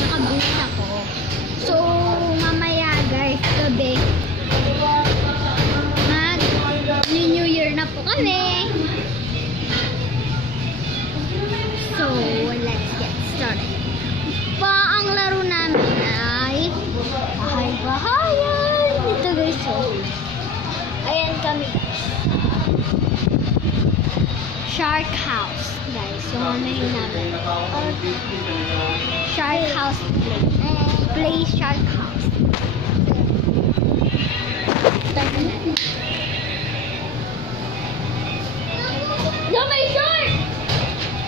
nakabus ako. So, mamaya guys, gabi, New Year na po kami. So, let's get started. Ang laro namin ay bahay-bahayan. Ito guys, so. Ayan kami guys. Shark House, guys. So, manahin namin. Shark House play Shark House. Start na natin. No, may shark!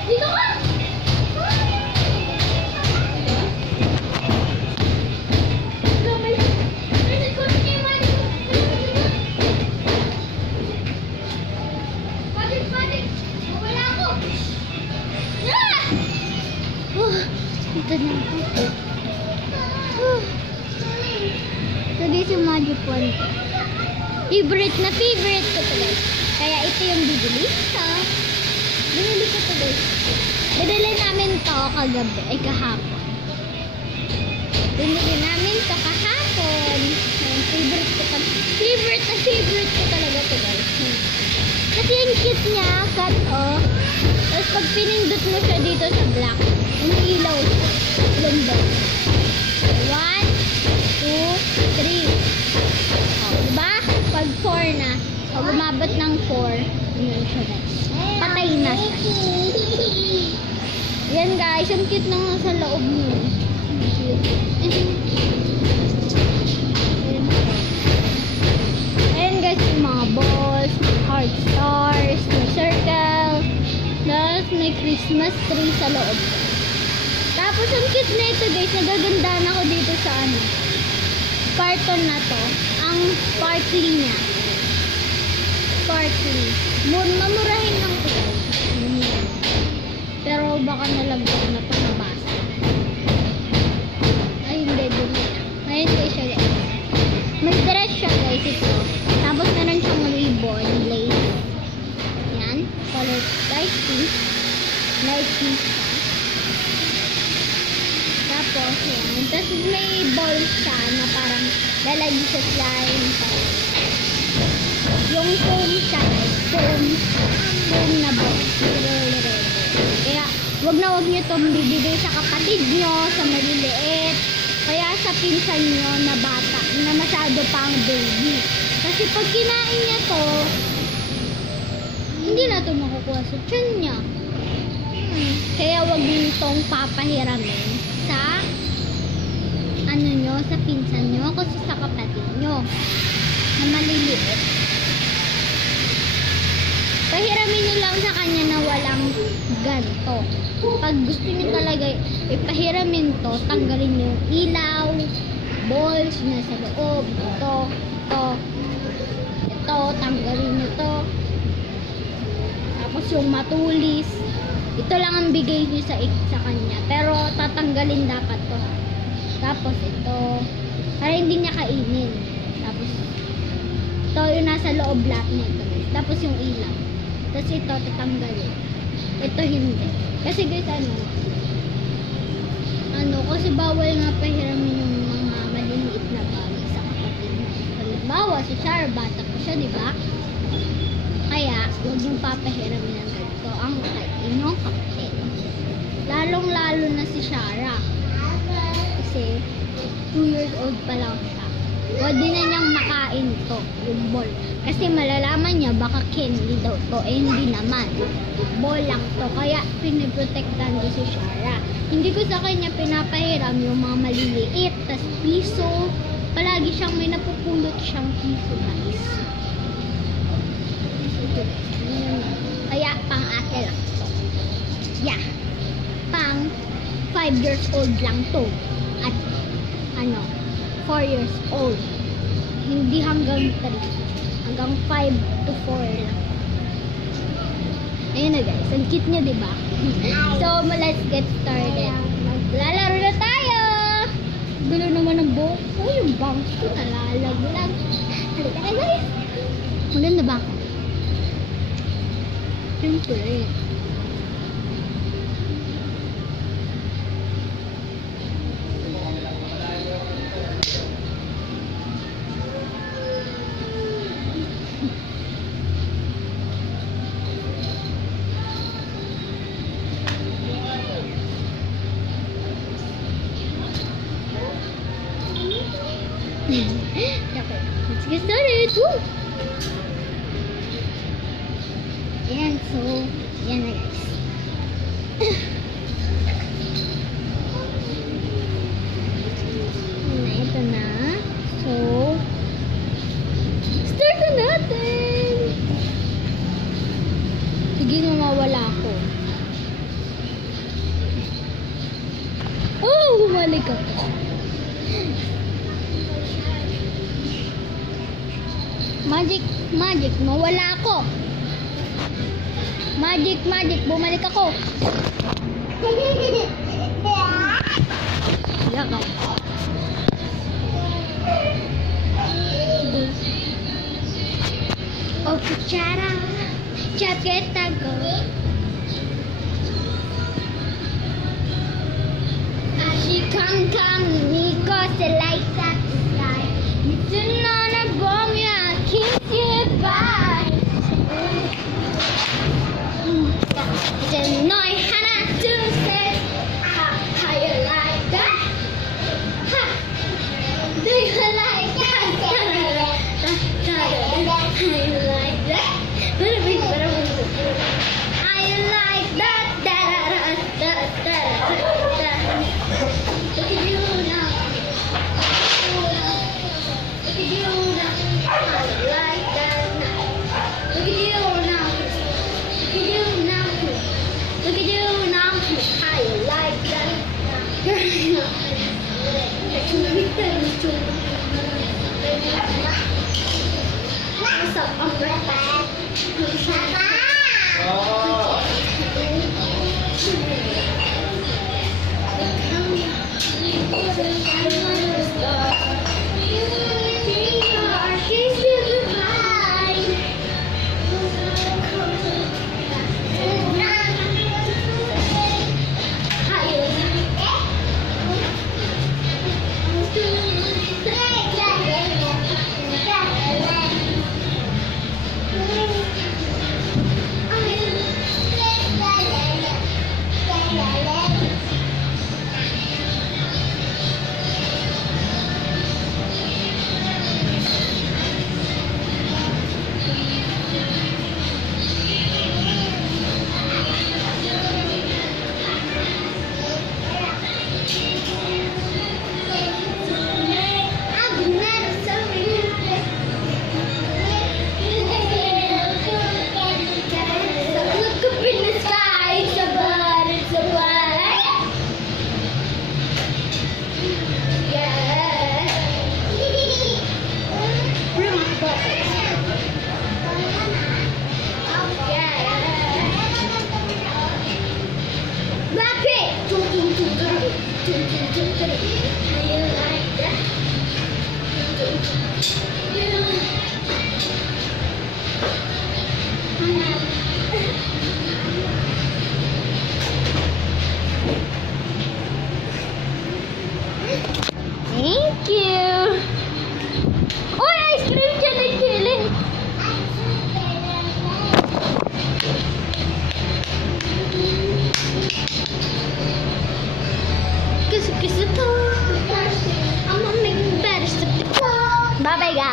Dito ka! Ito na ako. So, guys, yung magic wand. Favorite ko to, guys. Kaya ito yung bibili. Binili ko to, guys. Binili namin to kagabi. Ay, kahapon. Binili namin to kahapon. Favorite ko talaga to, guys. Kasi yung cute niya, cut off. Tapos pag pinindot mo siya dito sa black, umiilaw siya. Ganda. 1, 2, 3. O, diba? Pag 4 na, pag umabot ng 4, yun siya guys. Patay na siya. Yan guys, ang cute na nga sa loob mo. Ayan guys, yung mga balls, heart stars, may circle. Tapos may Christmas tree sa loob. Tapos ang cute na ito guys, nagagandaan ako dito sa carton na to. Ang sparkly niya. Sparkly. Mamurahin lang ito guys. Pero baka nalagyan na ito na basa. Ay hindi, dumi na. Ngayon guys siya guys. May dress siya guys ito. Tapos meron siyang ribbon, lace. Yan. Color light pink. Light pink siya. Tapos, yan. Tapos may ball siya na parang lalagay sa slime. Yung foam siya, foam na ball. Kaya, wag nyo itong bibigay sa kapatid nyo, sa maliliit. Kaya sa pinsan nyo na bata, na masyado pang baby. Kasi pag kinain niya to, hindi na ito makukuha sa tiyan niya. Kaya wag nyo itong papahiramin sa sa pinsan nyo kasi sa kapatid nyo na maliliit. Pahiramin nyo lang sa kanya na walang ganto. Pag gusto nyo talaga ipahiramin to, tanggalin nyo yung ilaw, balls na sa loob, ito, tanggalin nyo to. Tapos yung matulis, ito lang ang bigay nyo sa kanya. Pero tatanggalin dapat to. Tapos ito, para hindi niya kainin. Tapos, ito yung nasa loob lahat nito. Tapos yung ilaw. Tapos ito, tatanggalin. Ito hindi. Kasi guys, kasi bawal nga pahiramin yung mga maliliit na bagay sa kapatid mo. Halimbawa, si Shara, bata pa siya, di ba? Kaya, huwag yung papahiramin ng ganito ang inyong kapatid. Lalong-lalo na si Shara. Kasi 2 years old pa lang siya. Pwede na niyang makain to, yung ball. Kasi malalaman niya baka candy daw to. Hindi naman. Ball lang to. Kaya piniprotektan ko si Shara. Hindi ko sa kanya pinapahiram yung mga maliliit. Tas piso. Palagi siyang may napupulot siyang piso guys. Kaya pang ate lang to. Yeah. Pang 5 years old lang to. At 4 years old. Hindi hanggang 3. Hanggang 5 to 4 lang. Ayun na guys. Ang cute niya, diba? So, let's get started. Lalaro na tayo! Gulo naman ang buhok ko. Yung bangs ko nalalaglag. Halika na guys. Maganda ba ako? Siyempre. Okay, let's get started. Woo! Ayan, so, yan na guys. Ito na. So, start na natin. Sige, mawawala ako. Oh, bumalik ako. Magic, magic, mawala ako. Magic, magic, bumalik ako. Yaka. Oh, kutsara, chaqueta go. She come Nico se like that sky. It's not a bomb, yeah, kiss you bye. It's a noy Hannah to say how you like that? Ha. Do you like that? How you like that? How you like that? Look at you now. Look at you now. How you like that now? Look at you now. Look at you now. Look at you now. How you like that? What's up? I'm right back. Thank you. Oh, ice cream dyan ay killing. Kiss to. I'm gonna make better stuff. Bye bye guys.